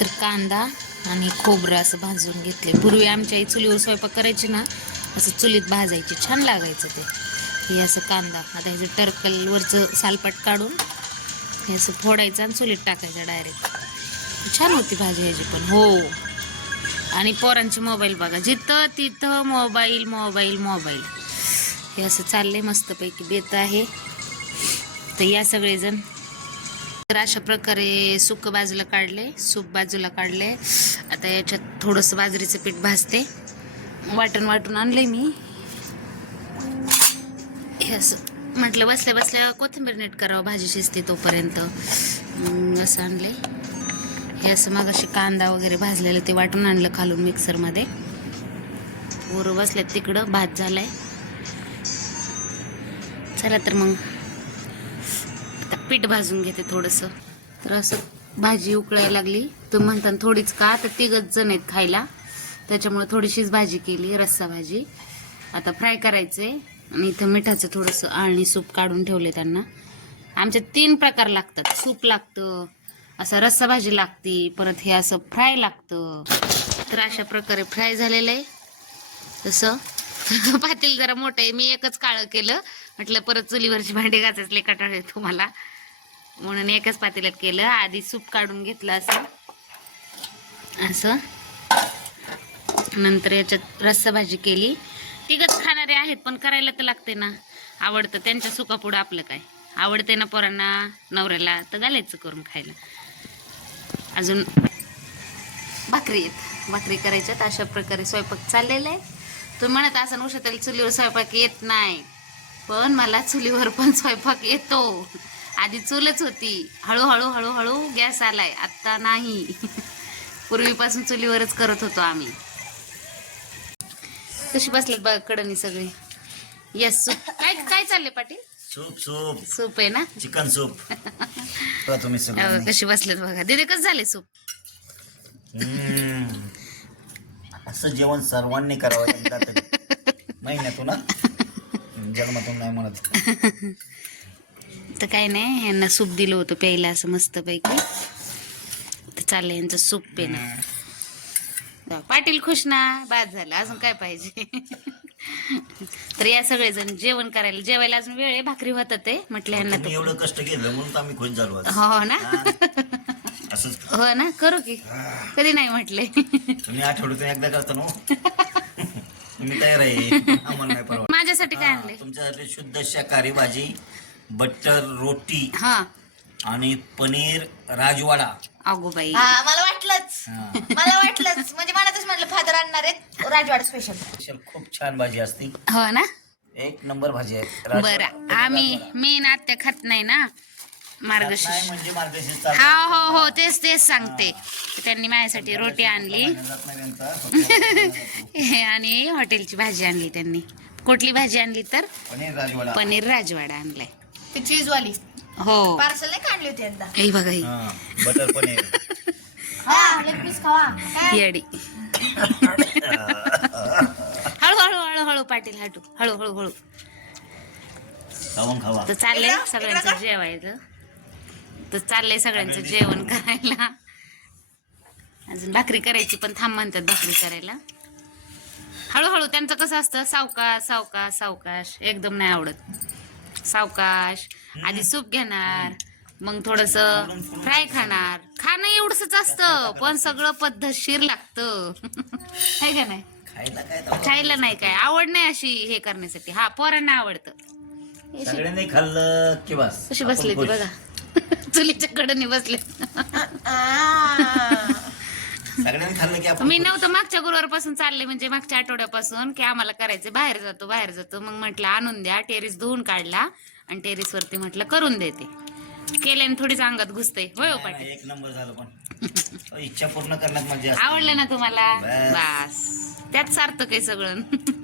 तर कांदा आणि खोबरं असं भाजून घेतले. पूर्वी आमच्या आई चुलीवर स्वयंपाक करायची ना असं चुलीत भाजायची. छान लागायचं ते. हे असं कांदा. आता ह्याचं टर्कलवरचं सालपाट काढून हे असं फोडायचं आणि चुलीत टाकायचं डायरेक्ट. छान होती भाजी ह्याची पण. हो. आणि पोरांचे मोबाईल बघा. जिथं तिथं मोबाईल मोबाईल मोबाईल. हे असं चाललंय मस्तपैकी. बेत आहे. तर या सगळेजण तर अशा प्रकारे सुकं बाजूला काढले सूप बाजूला काढले. आता याच्यात थोडंसं बाजरीचं पीठ भाजते. वाटण वाटून आणले मी. हे असं म्हटलं बसल्या बसल्या कोथिंबीर नीट करावं भाजी शिजते तोपर्यंत. मग असं आणले हे असं मग अशी कांदा वगैरे भाजलेलं ते वाटून आणलं खालून मिक्सरमध्ये. पोरं बसल्यात तिकडं भात झालाय. चला तर मग. पीठ भाजून घेते थोडंसं. तर असं भाजी उकळायला लागली. तुम्ही म्हणता ना थोडीच का तर तिघच जण आहेत खायला. त्याच्यामुळे थोडीशीच भाजी केली रस्सा भाजी. आता फ्राय करायचे आणि इथं मिठाचं थोडंसं आळणी सूप काढून ठेवले त्यांना. आमचे तीन प्रकार लागतात. सूप लागतं असं रस्सा भाजी लागते परत हे असं फ्राय लागतं. तर अशा प्रकारे फ्राय झालेलं आहे. तसं पातील जरा मोठं आहे. मी एकच काळं केलं. म्हटलं परत चुलीवरची भांडी घासायचले कटाळे तुम्हाला? म्हणून एकच पातेल्यात केलं. आधी सूप काढून घेतलं असं. असं. नंतर याच्यात रस्सा भाजी केली. तिघच खाणारे आहेत पण करायला तर लागते ना. आवडतं त्यांच्या सुखापुढं आपलं काय? आवडते ना पोरांना नवऱ्याला तर घालायचं करून खायला. अजून भाकरी आहेत. भाकरी करायच्यात. अशा प्रकारे स्वयंपाक चाललेला आहे. तुम्ही म्हणत असं उषा त्याला चुलीवर स्वयंपाक येत नाही. पण मला चुलीवर पण स्वयंपाक येतो. आधी चूलच होती. हळूहळू हळूहळू गॅस आलाय. आत्ता नाही. पूर्वीपासून चुलीवरच करत होतो आम्ही. कशी बसलेत बघा कडनी सगळी? येस सूप काय काय चाललंय पाटील? सूप सूप सूप आहे ना? चिकन सूप तुम्ही अहो, कशी बसलेत बघा. दिदी कसं झाले सूप. असं जेवण सर्वांनी करावं एकदा तरी. महिन्यातून जन्मातून नाही म्हणत. तर काय नाही यांना सूप दिलं होतं प्यायला असं मस्तपैकी. तर चाललंय यांचं सूप पेणं. जाऊ, पाटील खुश ना? बाद झालं अजून काय पाहिजे? तर या सगळेजण जेवण करायला जेवायला अजून वेळ आहे भाकरी होतात ते म्हटलं यांना तुम्ही एवढं कष्ट केलं म्हणून तर आम्ही खुश झालो आज. हो ना? असंच. हो ना करू की. कधी नाही म्हटले. तुम्ही आठवड्यातून एकदा करता ना हो? तुम्ही तयार आहे. आम्हाला नाही परवा माझ्यासाठी काय आणले? तुमच्यासाठी शुद्ध शाकाहारी भाजी बटर रोटी हा. आणि पनीर राजवाडा. अगो बाई. हा मला वाटलंच. हा. मला वाटलंच. म्हणजे मनातच म्हटलं फादर आणणार आहेत. राजवाड स्पेशल स्पेशल खूप छान भाजी असती. हो ना? एक नंबर भाजी आहे. बरं. आम्ही मी ना आत्या खात नाही ना. मार्गशीर्ष. नाही म्हणजे मार्गशीर्ष हा हो हो तेच तेच सांगते. त्यांनी माझ्यासाठी रोटी आणली. जात नाही त्यांचा. आणि हॉटेलची भाजी आणली त्यांनी. कुठली भाजी आणली तर? पनीर राजवाडा. पनीर राजवाडा आणलाय. ती चीज वाली हो. पार्सल नाही काढली होती एकदा हे बघा ही. हा बटर पनीर. हा लेग पीस खावा. येडी. हळू हळू हळू हळू पाटील हटू. हळू हळू हळू. खाऊन खावा. तर चाललंय सगळ्यांचं जेवायचं. तर चाललंय सगळ्यांचं जेवण करायला. अजून भाकरी करायची पण थांब म्हणतात भाकरी करायला. हळूहळू त्यांचं कसं असतं सावकाश सावकाश सावकाश. एकदम नाही आवडत. सावकाश आधी सूप घेणार मग थोडस फ्राय खाणार. खाणं एवढंच असतं पण सगळं पद्धतशीर लागतं. आहे का नाही? खायला नाही काय. आवड नाही अशी हे करण्यासाठी. हा पोरांना आवडतं. खाल्लं की बस. कशी बसले ती. बघा. चुलीच्या कडनी बसले सगळ्यांनी खाल्लं की आपण मी नव्हतं मागच्या गुरुवारपासून चालले म्हणजे मागच्या आठवड्यापासून की आम्हाला करायचे बाहेर जातो बाहेर जातो. मग म्हटलं आणून द्या. टेरिस धुवून काढला आणि टेरिस वरती म्हटलं करून देते. केल्याने थोडीच अंगात घुसते होय हो पाटील? एक नंबर झालं पण. इच्छा पूर्ण करण्यात मजा. आवडलं ना तुम्हाला? बस. बस. त्यात सार्थक आहे सगळं.